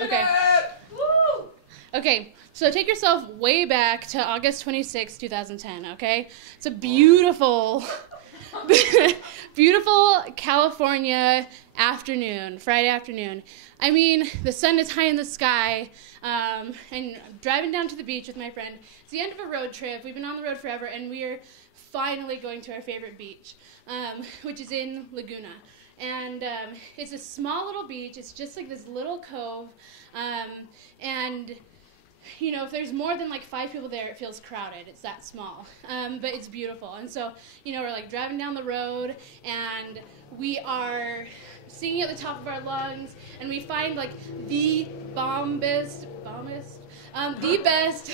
Okay. Woo! Okay, so take yourself way back to August 26, 2010, okay? It's a beautiful, beautiful California afternoon, Friday afternoon. I mean, the sun is high in the sky, and I'm driving down to the beach with my friend. It's the end of a road trip. We've been on the road forever, and we're finally going to our favorite beach, which is in Laguna. And it's a small little beach. It's just like this little cove, and you know, if there's more than like 5 people there, it feels crowded. It's that small, but it's beautiful. And so, you know, we're like driving down the road, and we are singing at the top of our lungs, and we find like the the best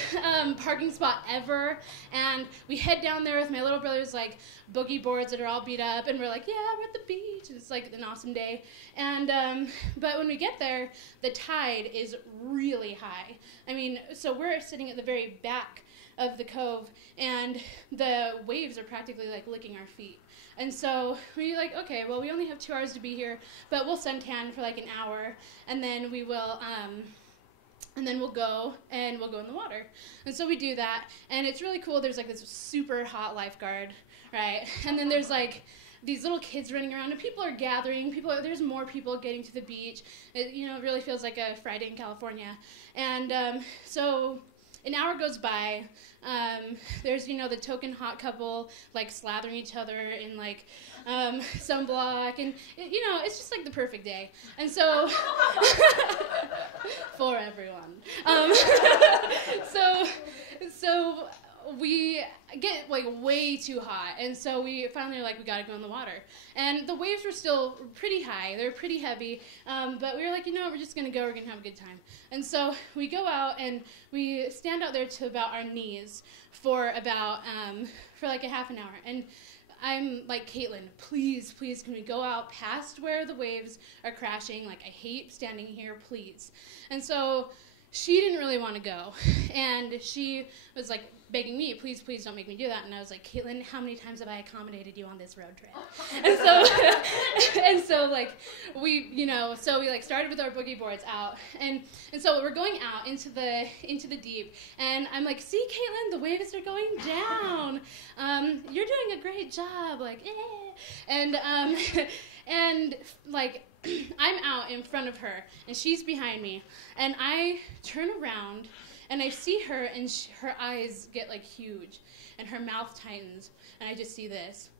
parking spot ever. And we head down there with my little brother's like boogie boards that are all beat up, and we're like, yeah, we're at the beach. It's like an awesome day. And but when we get there, the tide is really high. I mean, so we're sitting at the very back of the cove, and the waves are practically like licking our feet. And so we're like, okay, well, we only have 2 hours to be here, but we'll suntan for like an hour, and then we will and then we'll go in the water. And so we do that, and it's really cool. There's like this super hot lifeguard, right? And then there's like these little kids running around, and people are gathering. There's more people getting to the beach. It, you know, it really feels like a Friday in California. And so an hour goes by. There's, you know, the token hot couple like slathering each other in like sunblock, and you know, it's just like the perfect day. And so for everyone. So we get like way too hot, and so we finally are like, we gotta go in the water. And the waves were still pretty high, they're pretty heavy, but we were like, you know what, we're just gonna go, we're gonna have a good time. And so we go out, and we stand out there to about our knees for about for like a half an hour. And I'm like, Caitlin, please, please, can we go out past where the waves are crashing? Like, I hate standing here, please. And so she didn't really want to go, and she was like begging me, please, please don't make me do that. And I was like, Caitlin, how many times have I accommodated you on this road trip? And so like we, you know, so we like started with our boogie boards out, and so we're going out into the deep, and I'm like, see, Caitlin, the waves are going down. You're doing a great job, like, eh. And like I'm out in front of her, and she's behind me, and I turn around, and I see her, and her eyes get like huge, and her mouth tightens, and I just see this.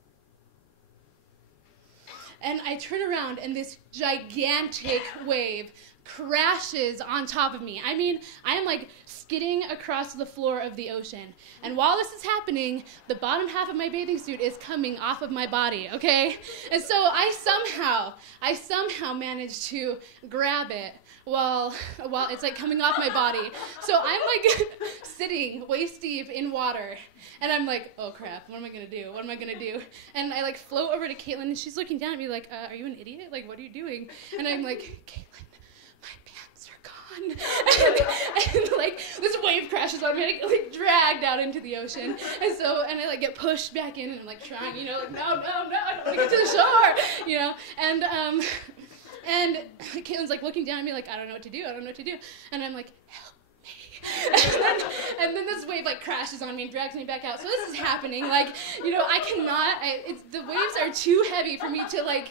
And I turn around, and this gigantic wave crashes on top of me. I mean, I am like skidding across the floor of the ocean. And while this is happening, the bottom half of my bathing suit is coming off of my body, okay? And so I somehow managed to grab it while it's like coming off my body. So I'm like sitting waist deep in water, and I'm like, oh crap, what am I gonna do? What am I gonna do? And I like float over to Caitlin, and she's looking down at me like, are you an idiot? Like, what are you doing? And I'm like, Caitlin, my pants are gone. and like this wave crashes on me, and I get like dragged out into the ocean. And I like get pushed back in, and I'm like trying, you know, like no, I don't want to get to the shore, you know. And Caitlin's like looking down at me like, I don't know what to do. And I'm like, help me. and then this wave like crashes on me and drags me back out. So this is happening. Like, you know, the waves are too heavy for me to like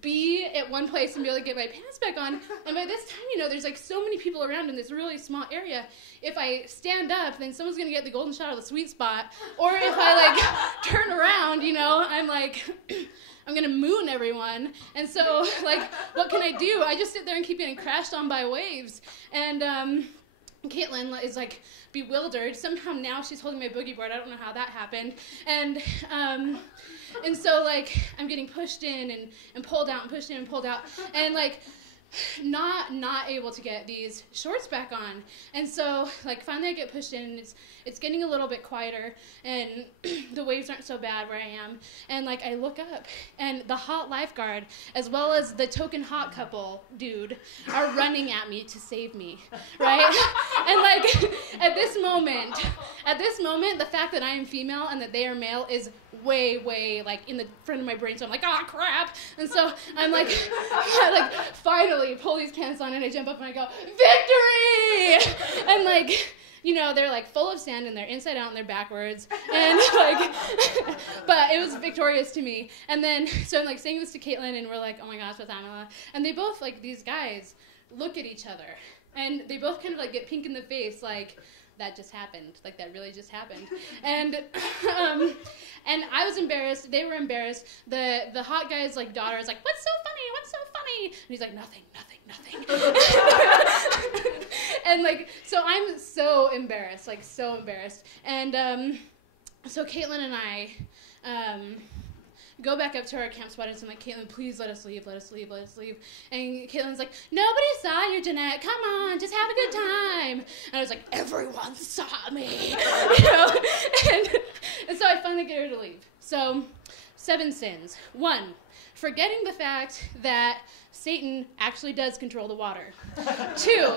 be at one place and be able to get my pants back on. And by this time, you know, there's like so many people around in this really small area. If I stand up, then someone's gonna get the golden shot of the sweet spot. Or if I like turn around, you know, I'm like, I'm gonna moon everyone. And so like, what can I do? I just sit there and keep getting crashed on by waves. And Caitlin is like bewildered. Somehow now she's holding my boogie board. I don't know how that happened. And so like I'm getting pushed in and pulled out and pushed in and pulled out, and like not able to get these shorts back on. And so like finally I get pushed in, and it's getting a little bit quieter, and the waves aren't so bad where I am. And like I look up, and the hot lifeguard as well as the token hot couple dude are running at me to save me, right? And like at this moment the fact that I am female and that they are male is way like in the front of my brain. So I'm like, oh crap. And so I'm like I like finally literally pull these pants on and I jump up and I go, victory! And like, you know, they're like full of sand and they're inside out and they're backwards. And like, but it was victorious to me. And then, so I'm like saying this to Caitlin and we're like, oh my gosh, what's happening? And they both, like, these guys look at each other and they both kind of like get pink in the face, like, that just happened. Like, that really just happened. And I was embarrassed. They were embarrassed. The hot guy's like daughter is like, what's so funny? What's so funny? And he's like, nothing. And like, so I'm so embarrassed, like so embarrassed. And so Caitlin and I go back up to our camp spot and I'm like, Caitlin, please let us leave. And Caitlin's like, nobody saw you, Jeannette. Come on, just have a good time. And I was like, everyone saw me. You know? And so I finally get her to leave. So 7 sins. 1, forgetting the fact that Satan actually does control the water. 2,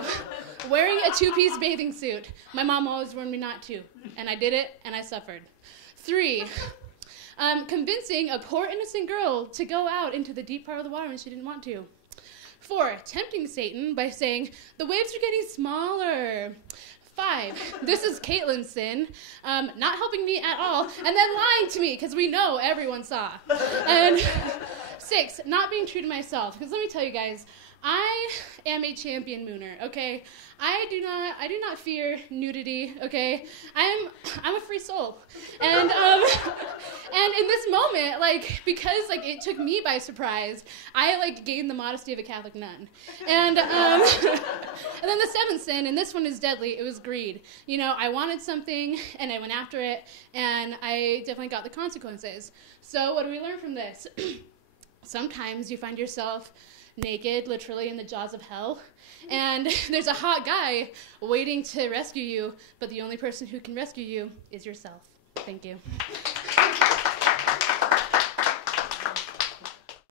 wearing a 2-piece bathing suit. My mom always warned me not to, and I did it, and I suffered. 3, convincing a poor innocent girl to go out into the deep part of the water when she didn't want to. 4, tempting Satan by saying, the waves are getting smaller. 5, this is Caitlin's sin, not helping me at all, and then lying to me, because we know everyone saw. And 6, not being true to myself, because let me tell you guys, I am a champion mooner, okay? I do not fear nudity, okay? I'm a free soul. And in this moment, like, because like it took me by surprise, I like gained the modesty of a Catholic nun. And and then the 7th sin, and this one is deadly, it was greed. You know, I wanted something and I went after it and I definitely got the consequences. So what do we learn from this? Sometimes you find yourself naked, literally in the jaws of hell, and there's a hot guy waiting to rescue you, but the only person who can rescue you is yourself. Thank you.